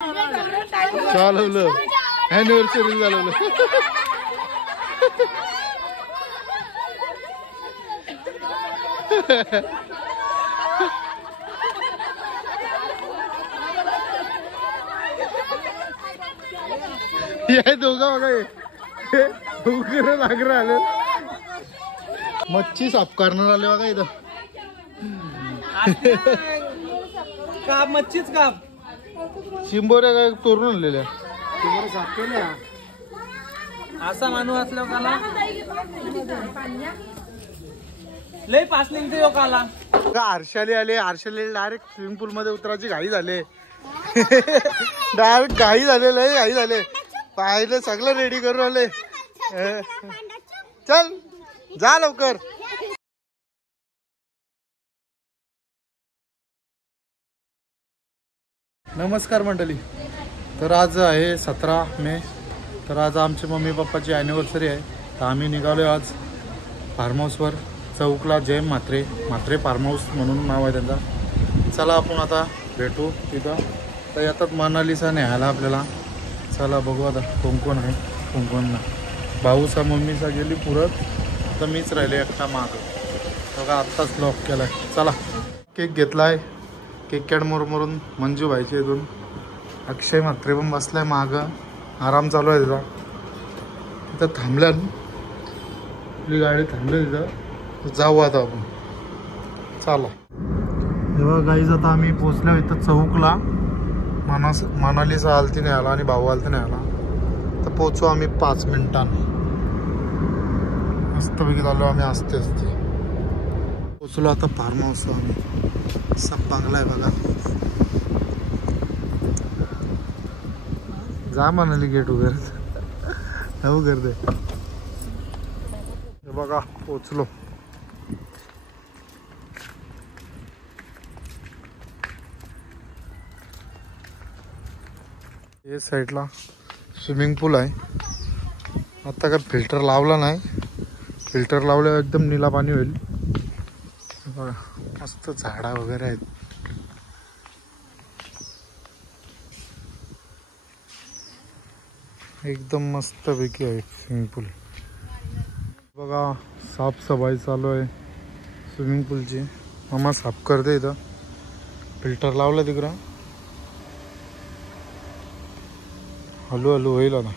चालवलं अॅनिव्हर्सरी चालवलं. या दोघा बघा उकर लागर आलं. मच्छी साफ करणार आले बघा इथं. काप मच्छीच काप. चिंबोऱ्या काय तोरून आणलेल्या. चिंबोऱ्या साफ केल्या. असा माणूस असल्यावर काला लय पासलिंग ते काला. हर्षाली आले. हर्षाली डायरेक्ट स्विमिंग पूल मध्ये उतरायची घाई झाले. डायरेक्ट घाई झाले. लय घाई झाले. पाहिलं सगळं रेडी करून आले. चल जा लवकर. नमस्कार मंडळी. तर आज आहे 17 मे. तर आज आमच्या मम्मी पप्पाची ॲनिव्हर्सरी आहे. तर आम्ही निघालो आज फार्म हाऊसवर चौकला. जय म्हात्रे. म्हात्रे फार्म हाऊस म्हणून नाव आहे त्यांचा. चला आपण आता भेटू तिथं. तर येतात मनालीचा न्यायला आपल्याला. चला बघू आता कोण कोण आहे कोण कोण ना. भाऊचा मम्मीचा गेली पुरत. आता मीच राहिले एकटा माग. बघा आत्ताच लॉक केला आहे. चला केक घेतला आहे. केक कॅड मोरमोरून मंजू व्हायची इथून. अक्षय म्हात्रे पण बसलाय मागं. आराम चालू आहे तिथं. तिथं थांबल्या आपली गाडी थांबली तिथं. जाऊ आता आपण. चला तेव्हा गाईज आता आम्ही पोचलो इथं चौकला. मनालीचा आलती नाही आला आणि भाऊ आलती नाही आला. तर पोचू आम्ही 5 मिनिटांनी. मस्तपैकी चाललो आम्ही असते असते. पोचलो आता फार्म हाऊस. आम्ही सब बांगला आहे बघा. जा म्हणाली गेट वगैरे हो गर्दे. बघा पोचलो. हे साईडला स्विमिंग पूल आहे. आता काय फिल्टर लावला नाही. फिल्टर लावल्यावर एकदम निळा पाणी होईल. बघा मस्त झाडा वगैरे आहेत. एकदम मस्त पैकी आहे स्विमिंग पूल. बघा साफसफाई चालू आहे स्विमिंग पूलची. मामा साफ करते इथं. फिल्टर लावलं तिकडं. हलू हलू होईल आता.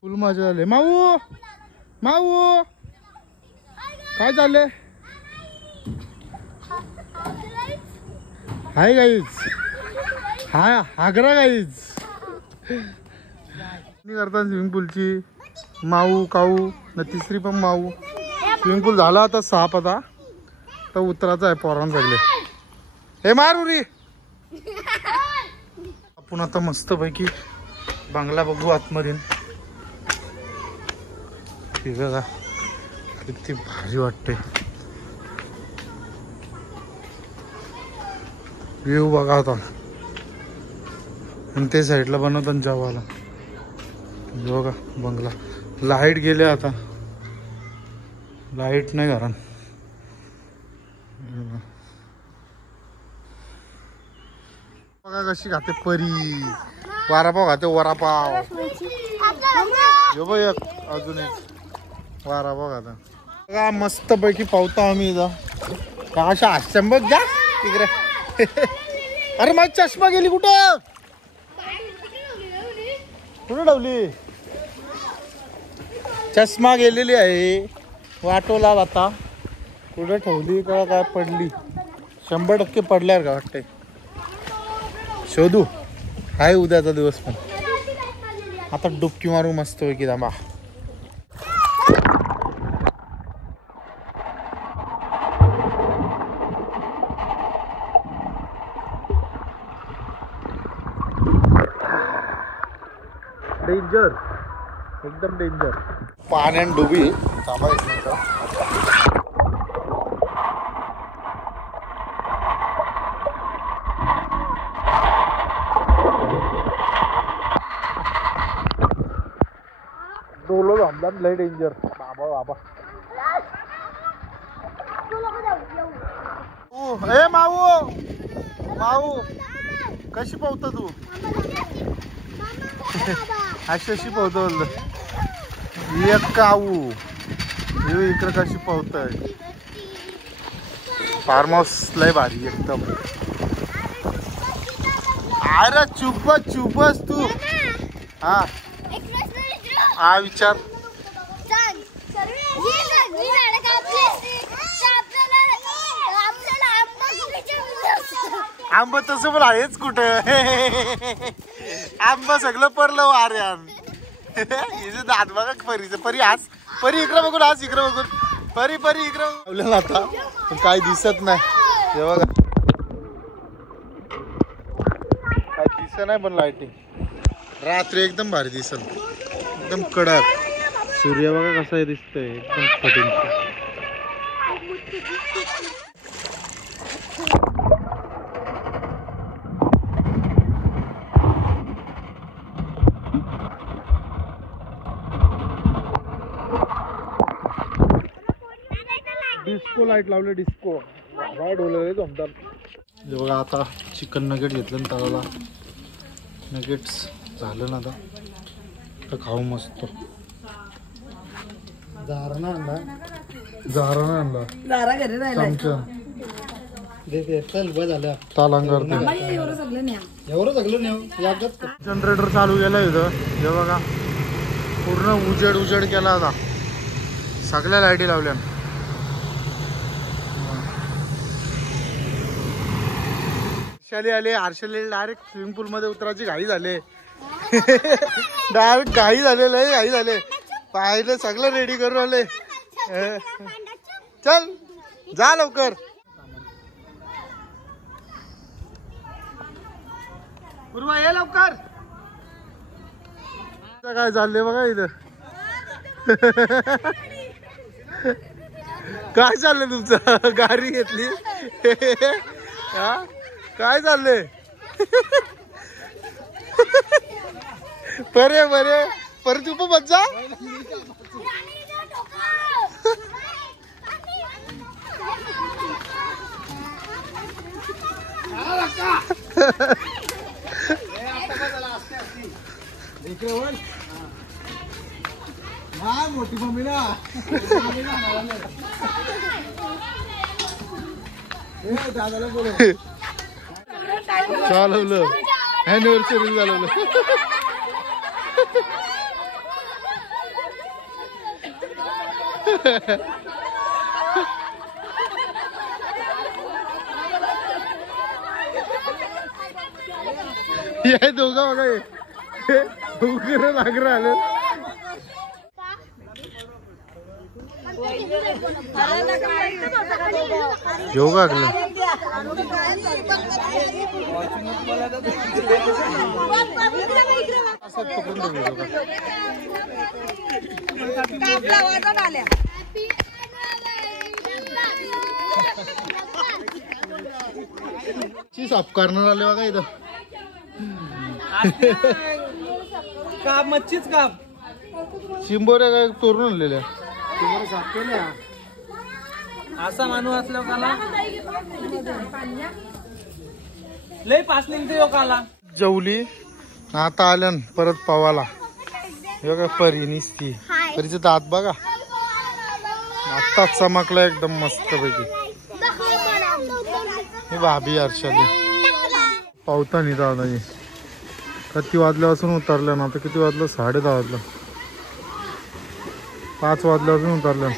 फुल मजा आली. माऊ माऊ काय चाललंय. Hi guys. Hi Agra guys. करतात स्विमिंग पूलची. माऊ काऊ न तिसरी पण माऊ. स्विमिंग पूल झाला आता साफ. आता तर उतरायचं आहे पोरांना सगळे. हे मारुरी आपण आता मस्त पैकी बांगला बघू आतमध्ये. बघा किती भारी वाटते. व्ह्यू बघा आता. आणि ते साईडला बनवतात जेवायला. बघा बंगला. लाईट गेले आता. लाईट नाही घरात. बघा कशी खाते परी. वरापाव खाते. वरापाव एक अजून एक वरापाव खाता. बघा मस्त पैकी पावता आम्ही इथं. अशा आश्चर्य बघ जा तिकडे. अरे माझी चष्मा गेली कुठं. कुठं ठेवली. चष्मा गेलेली आहे वाटोला. आता कुठं ठेवली का काय पडली. 100% पडल्यावर का वाटतंय. शोधू. आहे उद्याचा दिवस पण. आता डुबकी मारू मस्त पैकी. दाबा डेंजर. एकदम डेंजर. पाण्यात डुबी. थांबा एक मिनिट. डोलो थांबला. लय डेंजर. बाबा बाबा. ए माऊ माऊ कशी पावतो तू अशी अशी पावतो बोलतो एक काऊ इकडे कशी पावतय फार्म हाऊस लय भारी एकदम अरे चुपस तू हा हा विचार आंबा तसं पण आहेच कुठं आंबा सगळं परलं आर्यान हिचे दात बघा परीचं परी आज परी इकडे बघून आज इकडे बघून परी इकडे लावलेला आता पण काय दिसत नाही हे बघा काय दिसत नाही पण लाइटिंग रात्री एकदम भारी दिसल एकदम कडक सूर्य बघा कसा दिसतोय एकदम कठीण डिस्को लाईट लावले डिस्को वाय डोले जमतात हे बघा आता चिकन नगेट घेतलं ना तवाला नगेट्स झालं ना आता खाऊ मस्त जारणा आणला चमचा जनरेटर चालू केलं इथं हे बघा पूर्ण उजेड केला आता सगळ्या लाईटी लावल्या हर्षाली डायरेक्ट स्विमिंग पूल मध्ये उतरायची घाई झाले डायरेक्ट घाई झाले पाहिलं सगळं रेडी करून आले चल जा लवकर पूर्वा ये लवकर काय चाललंय बघा इथं काय चाललंय तुमचं गाडी घेतली हा काय चाललंय बरे पर तू पण बच्चा मोठी मम्मीला दादाला बोल चालवलं अॅनिव्हर्सरी चालवलं या दोघा बघा उकर नागर आलं घेऊ का साफ करणार आले बघा इथं काप मच्छीच काप शिंबोऱ्या काय तोरून आणलेल्या असा माणूस असल्यावर काला लय पाच निघते यो काला जेवली आता आल्यान परत पावाला बघा परी निसती परीचे दात बघा आत्ताच चमकला एकदम मस्त पैकी ही भाभी हर्षाली पावता नाही दादाजी किती वाजल्यापासून उतरल्या ना आता किती वाजलं 10:30 वाजलं 5 वाजल्यापासून उतरल्या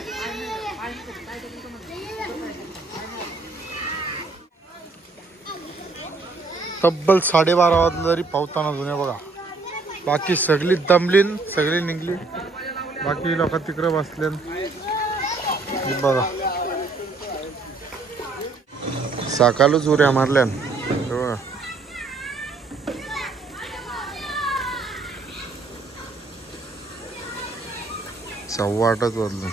तब्बल 12:30 वाजलं तरी पावताना जुन्या बघा बाकी सगळी दमलीन सगळी निघली बाकी लोक तिकडे बसले बघा सकाळच उऱ्या मारल्या बघा 8:15 वाजलं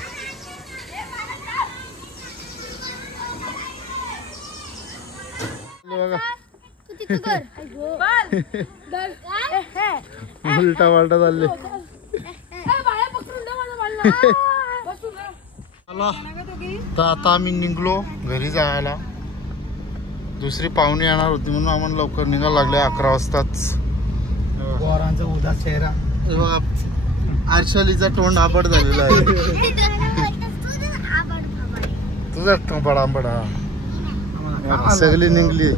बघा उलटा पालटा चालले तर आता आम्ही निघलो घरी जायला दुसरी पाहुणी येणार होती म्हणून आम्हाला लवकर निघायला लागले 11 वाजताच. पोरांचा उदास चेहरा. हे बघा, आरशालीचा तोंड आंबट झालेला आहे. तुझा तोंड आंबट. हा सगळी निघली.